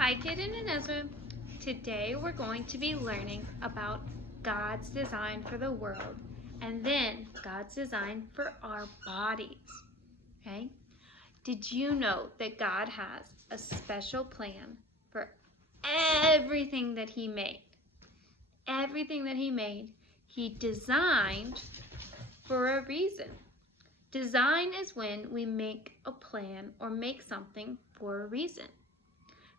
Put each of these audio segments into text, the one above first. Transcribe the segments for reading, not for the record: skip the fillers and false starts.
Hi, Kaden and Ezra. Today we're going to be learning about God's design for the world and then God's design for our bodies. Okay? Did you know that God has a special plan for everything that He made? Everything that He made, He designed for a reason. Design is when we make a plan or make something for a reason.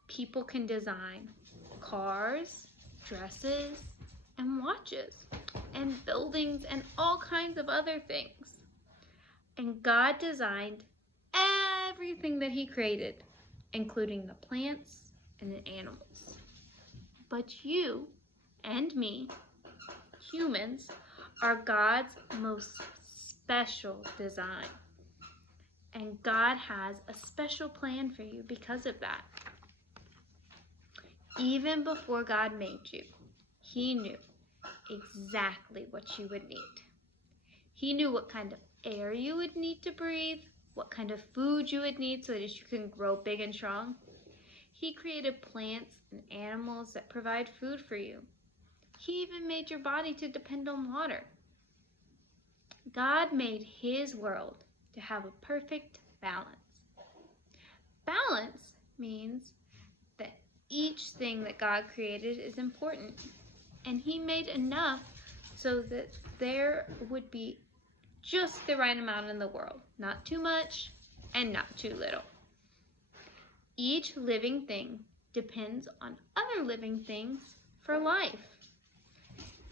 People can design cars, dresses, and watches, and buildings, and all kinds of other things. And God designed everything that He created, including the plants and the animals. But you and me, humans, are God's most special design. And God has a special plan for you because of that. Even before God made you, He knew exactly what you would need. He knew what kind of air you would need to breathe, what kind of food you would need so that you can grow big and strong. He created plants and animals that provide food for you. He even made your body to depend on water. God made His world to have a perfect balance. Balance means that each thing that God created is important, and He made enough so that there would be just the right amount in the world, not too much and not too little. Each living thing depends on other living things for life.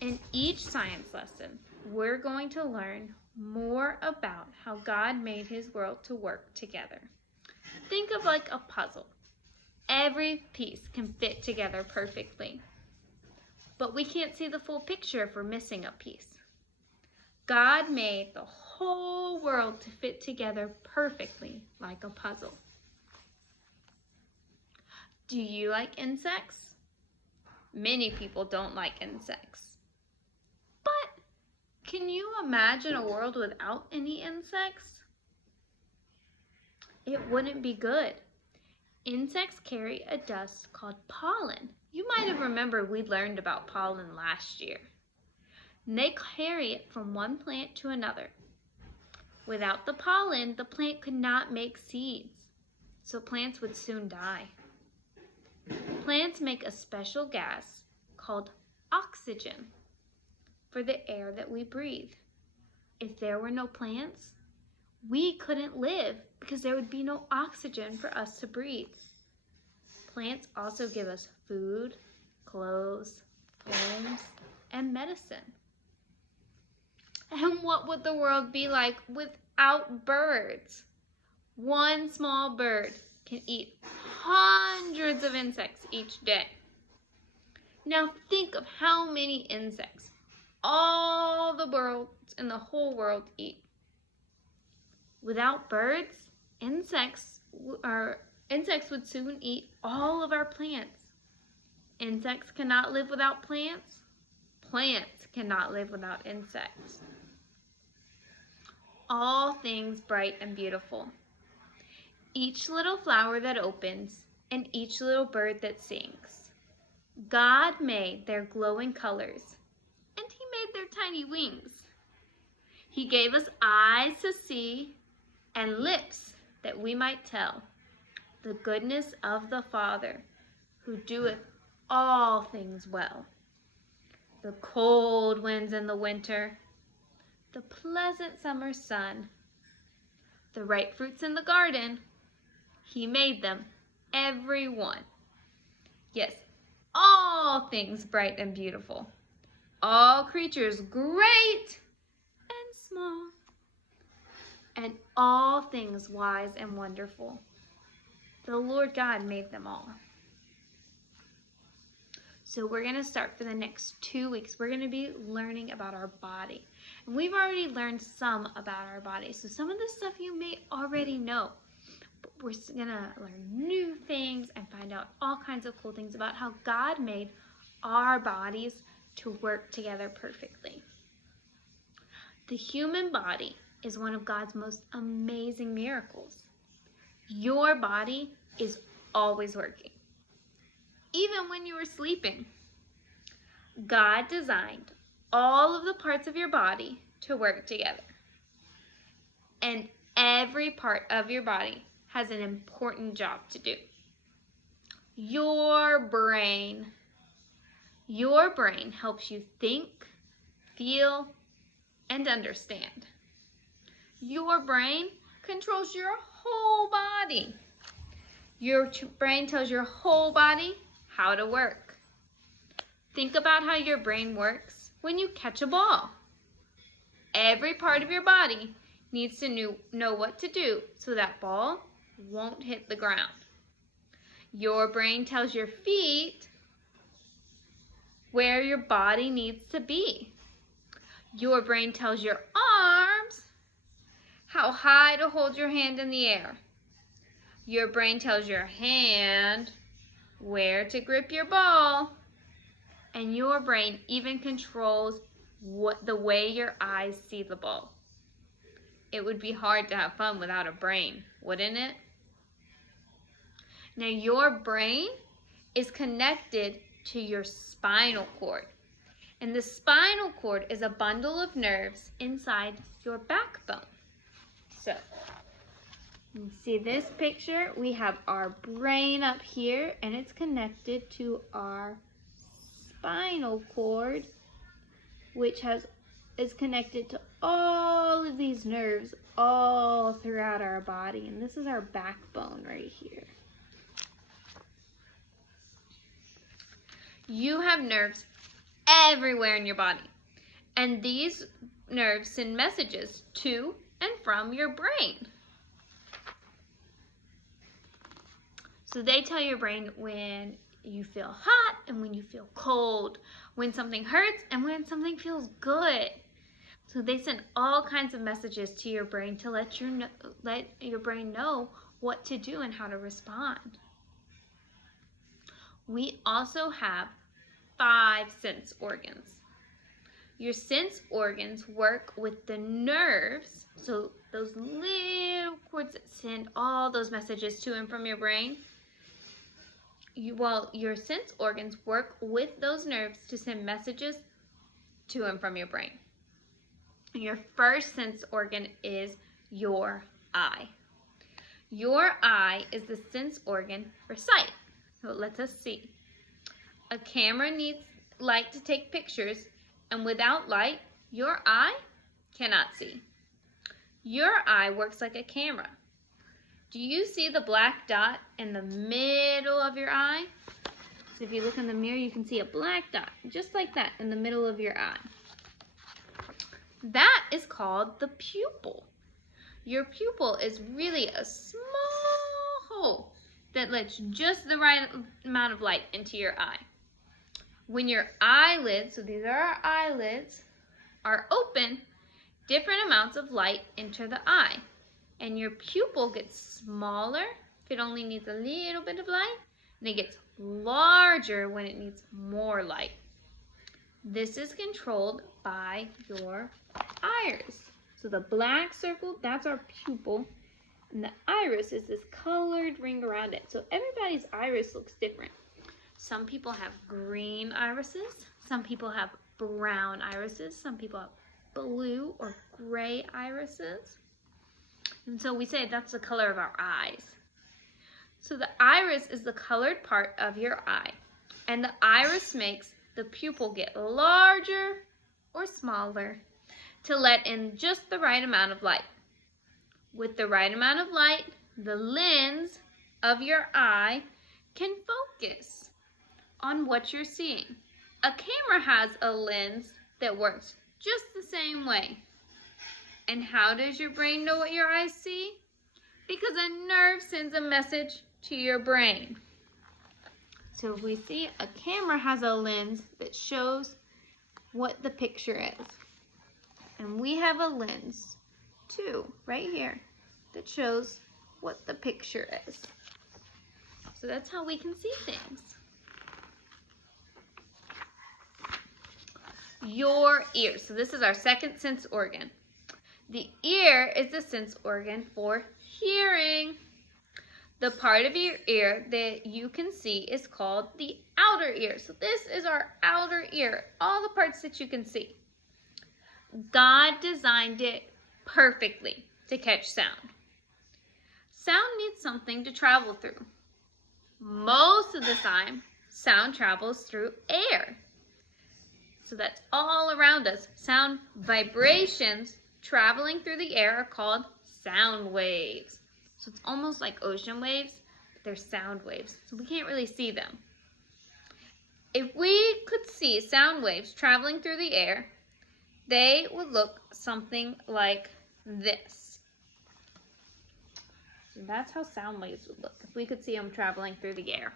In each science lesson, we're going to learn more about how God made His world to work together. Think of like a puzzle. Every piece can fit together perfectly. But we can't see the full picture if we're missing a piece. God made the whole world to fit together perfectly like a puzzle. Do you like insects? Many people don't like insects. But can you imagine a world without any insects? It wouldn't be good. Insects carry a dust called pollen. You might have remembered we learned about pollen last year. And they carry it from one plant to another. Without the pollen, the plant could not make seeds, so plants would soon die. Plants make a special gas called oxygen for the air that we breathe. If there were no plants, we couldn't live because there would be no oxygen for us to breathe. Plants also give us food, clothes, homes, and medicine. And what would the world be like without birds? One small bird can eat hundreds of insects each day. Now think of how many insects all the birds in the whole world eat. Without birds, insects would soon eat all of our plants. Insects cannot live without plants. Plants cannot live without insects. All things bright and beautiful. Each little flower that opens and each little bird that sings. God made their glowing colors, and He made their tiny wings. He gave us eyes to see and lips that we might tell the goodness of the Father, who doeth all things well. The cold winds in the winter, the pleasant summer sun, the ripe fruits in the garden, He made them, every one. Yes, all things bright and beautiful, all creatures great and small, and all things wise and wonderful. The Lord God made them all. So we're going to start for the next 2 weeks. We're going to be learning about our body. And we've already learned some about our body. So some of this stuff you may already know. But we're going to learn new things and find out all kinds of cool things about how God made our bodies to work together perfectly. The human body is one of God's most amazing miracles. Your body is always working. even when you were sleeping. God designed all of the parts of your body to work together. And every part of your body has an important job to do. Your brain. Your brain helps you think, feel, and understand. Your brain controls your whole body. Your brain tells your whole body how to work. Think about how your brain works when you catch a ball. Every part of your body needs to know what to do so that ball won't hit the ground. Your brain tells your feet where your body needs to be. Your brain tells your arms how high to hold your hand in the air. Your brain tells your hand where to grip your ball. And your brain even controls the way your eyes see the ball. It would be hard to have fun without a brain, wouldn't it? Now your brain is connected to your spinal cord. And the spinal cord is a bundle of nerves inside your backbone. So, you see this picture? We have our brain up here, and it's connected to our spinal cord, which is connected to all of these nerves all throughout our body. And this is our backbone right here. You have nerves everywhere in your body. And these nerves send messages to and from your brain. So they tell your brain when you feel hot and when you feel cold, when something hurts and when something feels good. So they send all kinds of messages to your brain to let your brain know what to do and how to respond. We also have 5 sense organs. Your sense organs work with the nerves, so those little cords that send all those messages to and from your brain. Your sense organs work with those nerves to send messages to and from your brain. Your first sense organ is your eye. Your eye is the sense organ for sight, so it lets us see. A camera needs light to take pictures, and without light, your eye cannot see. Your eye works like a camera. Do you see the black dot in the middle of your eye? So if you look in the mirror, you can see a black dot, just like that, in the middle of your eye. That is called the pupil. Your pupil is really a small hole that lets just the right amount of light into your eye. When your eyelids, so these are our eyelids, are open, different amounts of light enter the eye. And your pupil gets smaller if it only needs a little bit of light, and it gets larger when it needs more light. This is controlled by your iris. So the black circle, that's our pupil, and the iris is this colored ring around it. So everybody's iris looks different. Some people have green irises, some people have brown irises, some people have blue or gray irises. And so we say that's the color of our eyes. So the iris is the colored part of your eye. And the iris makes the pupil get larger or smaller to let in just the right amount of light. With the right amount of light, the lens of your eye can focus on what you're seeing. A camera has a lens that works just the same way. And how does your brain know what your eyes see? Because a nerve sends a message to your brain. So if we see a camera has a lens that shows what the picture is. And we have a lens too, right here, that shows what the picture is. So that's how we can see things. Your ear. So this is our second sense organ. The ear is the sense organ for hearing. The part of your ear that you can see is called the outer ear. So this is our outer ear, all the parts that you can see. God designed it perfectly to catch sound. Sound needs something to travel through. Most of the time, sound travels through air. So that's all around us. Sound vibrations traveling through the air are called sound waves. So it's almost like ocean waves, but they're sound waves. So we can't really see them. If we could see sound waves traveling through the air, they would look something like this. So that's how sound waves would look if we could see them traveling through the air.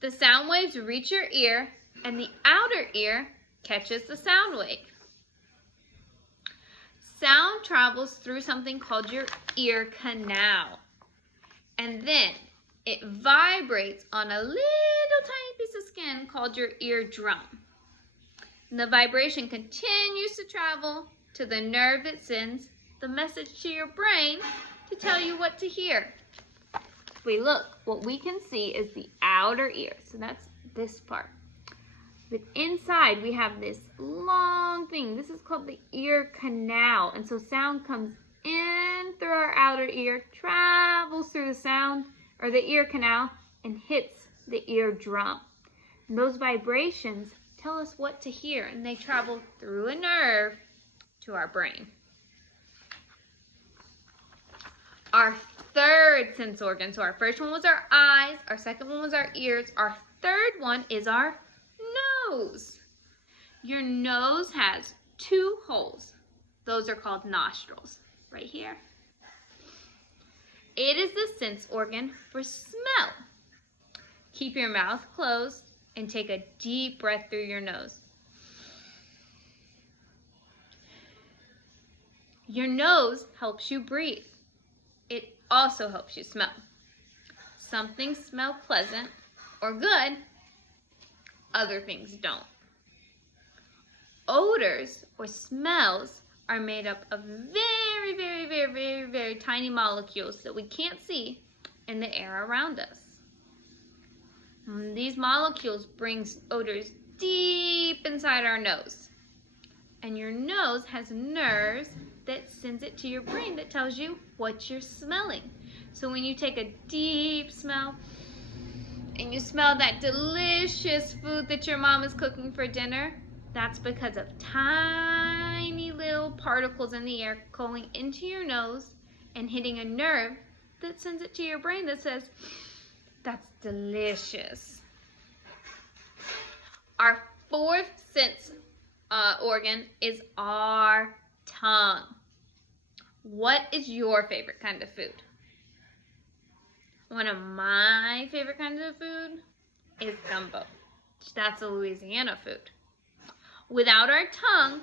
The sound waves reach your ear, and the outer ear catches the sound wave. Sound travels through something called your ear canal, and then it vibrates on a little tiny piece of skin called your eardrum. And the vibration continues to travel to the nerve that sends the message to your brain to tell you what to hear. If we look, what we can see is the outer ear. So that's this part. But inside we have this long thing. This is called the ear canal. And so sound comes in through our outer ear, travels through the ear canal, and hits the eardrum. And those vibrations tell us what to hear, and they travel through a nerve to our brain. Our third sense organ. So our first one was our eyes, our second one was our ears, our third one is our nose. Your nose has 2 holes. Those are called nostrils, right here. It is the sense organ for smell. Keep your mouth closed and take a deep breath through your nose. Your nose helps you breathe. It also helps you smell. Some things smell pleasant or good, other things don't. Odors or smells are made up of very tiny molecules that we can't see in the air around us. These molecules bring odors deep inside our nose. And your nose has nerves that sends it to your brain that tells you what you're smelling. So when you take a deep smell and you smell that delicious food that your mom is cooking for dinner, that's because of tiny little particles in the air going into your nose and hitting a nerve that sends it to your brain that says, that's delicious. Our fourth sense organ is our tongue. What is your favorite kind of food? One of my favorite kinds of food is gumbo. That's a Louisiana food. Without our tongue,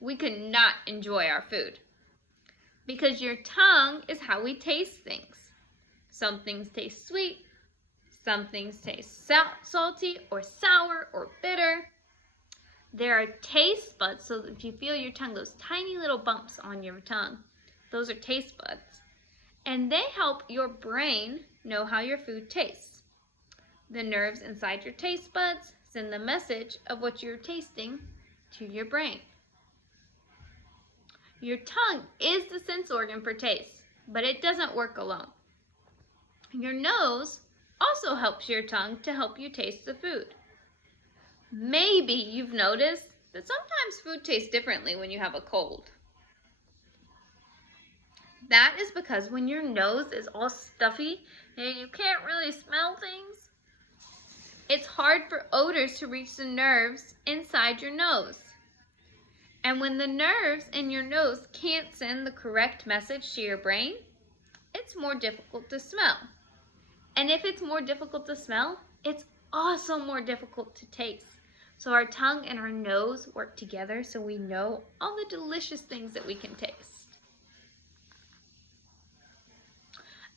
we could not enjoy our food. Because your tongue is how we taste things. Some things taste sweet. Some things taste salty or sour or bitter. There are taste buds, so if you feel your tongue, those tiny little bumps on your tongue, those are taste buds. And they help your brain know how your food tastes. The nerves inside your taste buds send the message of what you're tasting to your brain. Your tongue is the sense organ for taste, but it doesn't work alone. Your nose also helps your tongue to help you taste the food. Maybe you've noticed that sometimes food tastes differently when you have a cold. That is because when your nose is all stuffy and you can't really smell things, it's hard for odors to reach the nerves inside your nose. And when the nerves in your nose can't send the correct message to your brain, it's more difficult to smell. And if it's more difficult to smell, it's also more difficult to taste. So our tongue and our nose work together so we know all the delicious things that we can taste.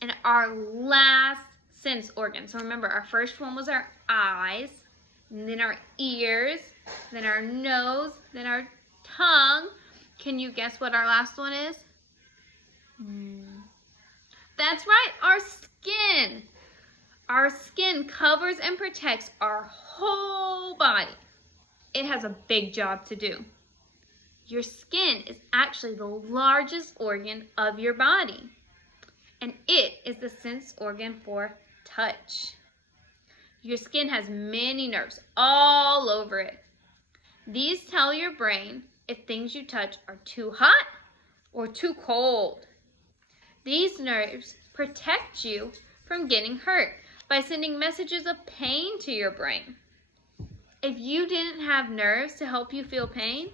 And our last sense organ. So remember, our first one was our eyes, and then our ears, then our nose, then our tongue. Can you guess what our last one is? That's right, our skin. Our skin covers and protects our whole body. It has a big job to do. Your skin is actually the largest organ of your body, and it is the sense organ for touch. Your skin has many nerves all over it. These tell your brain if things you touch are too hot or too cold. These nerves protect you from getting hurt by sending messages of pain to your brain. If you didn't have nerves to help you feel pain,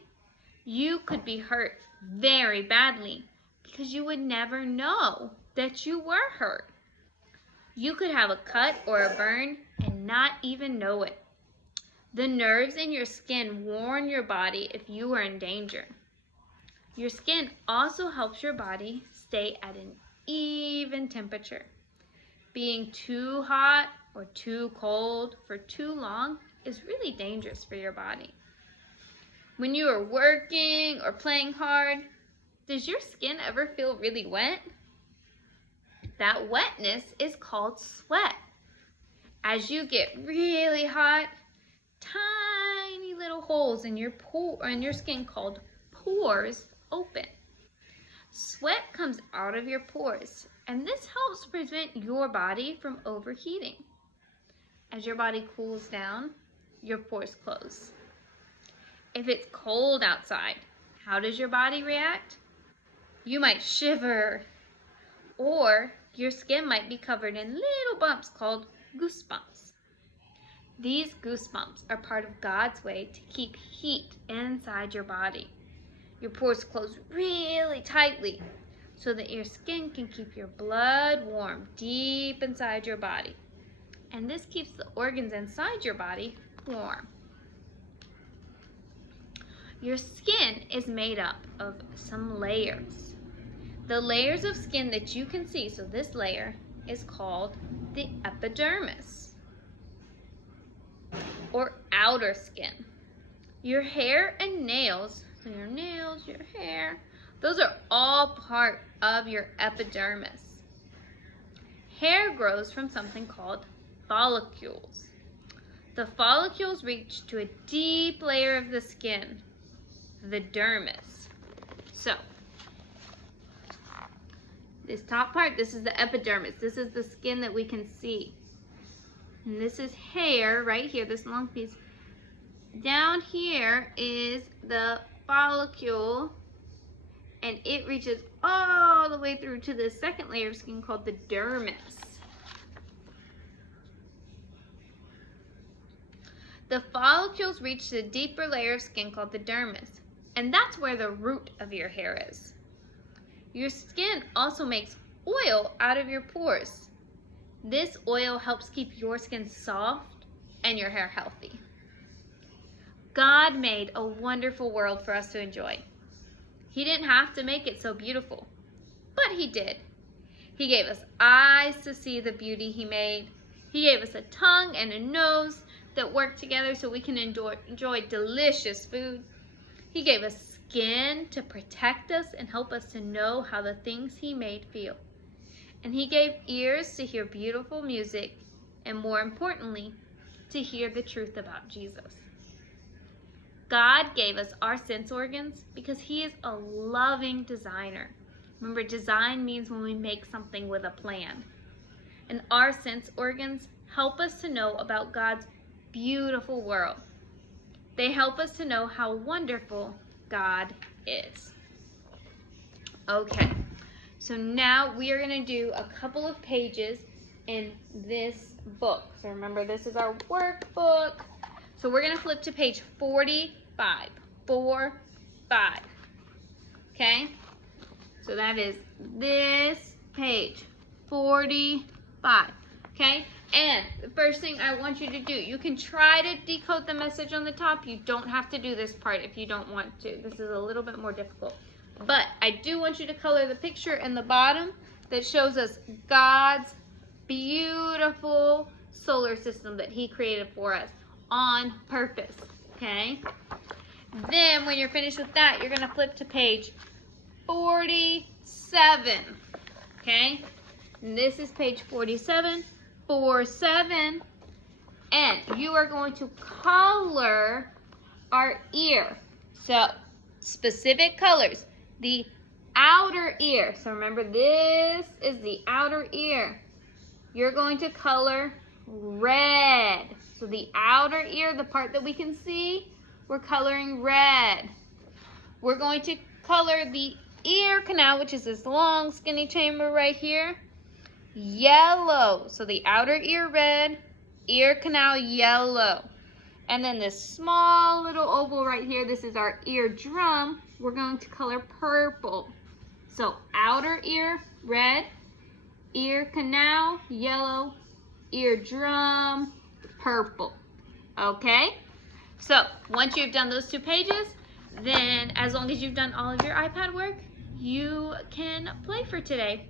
you could be hurt very badly because you would never know that you were hurt. You could have a cut or a burn and not even know it. The nerves in your skin warn your body if you are in danger. Your skin also helps your body stay at an even temperature. Being too hot or too cold for too long is really dangerous for your body. When you are working or playing hard, does your skin ever feel really wet? That wetness is called sweat. As you get really hot, tiny little holes in your skin called pores open. Sweat comes out of your pores, and this helps prevent your body from overheating. As your body cools down, your pores close. If it's cold outside, how does your body react? You might shiver, or your skin might be covered in little bumps called goosebumps. These goosebumps are part of God's way to keep heat inside your body. Your pores close really tightly so that your skin can keep your blood warm deep inside your body. And this keeps the organs inside your body warm. Your skin is made up of some layers. The layers of skin that you can see, so this layer is called the epidermis, or outer skin. Your hair and nails, so your nails, your hair, those are all part of your epidermis. Hair grows from something called follicles. The follicles reach to a deep layer of the skin, the dermis. So, this top part, this is the epidermis. This is the skin that we can see. And this is hair right here, this long piece. Down here is the follicle, and it reaches all the way through to the second layer of skin called the dermis. The follicles reach the deeper layer of skin called the dermis, and that's where the root of your hair is. Your skin also makes oil out of your pores. This oil helps keep your skin soft and your hair healthy. God made a wonderful world for us to enjoy. He didn't have to make it so beautiful, but He did. He gave us eyes to see the beauty He made. He gave us a tongue and a nose that work together so we can enjoy delicious food. He gave us skin to protect us and help us to know how the things He made feel. And He gave ears to hear beautiful music, and more importantly, to hear the truth about Jesus. God gave us our sense organs because He is a loving designer. Remember, design means when we make something with a plan. And our sense organs help us to know about God's beautiful world. They help us to know how wonderful God is. Okay, so now we are going to do a couple of pages in this book. So remember, this is our workbook. So we're going to flip to page 45. 45. Okay? So that is this page, 45. Okay? And the first thing I want you to do, you can try to decode the message on the top. You don't have to do this part if you don't want to. This is a little bit more difficult. But I do want you to color the picture in the bottom that shows us God's beautiful solar system that He created for us on purpose. Okay? Then when you're finished with that, you're going to flip to page 47. Okay? And this is page 47, 4-7. And you are going to color our ear. So, specific colors. The outer ear. So remember, this is the outer ear. You're going to color red. So the outer ear, the part that we can see, we're coloring red. We're going to color the ear canal, which is this long skinny chamber right here, yellow. So the outer ear red, ear canal yellow. And then this small little oval right here, this is our eardrum, we're going to color purple. So outer ear red, ear canal yellow, eardrum purple. Okay? So once you've done those 2 pages, then as long as you've done all of your iPad work, you can play for today.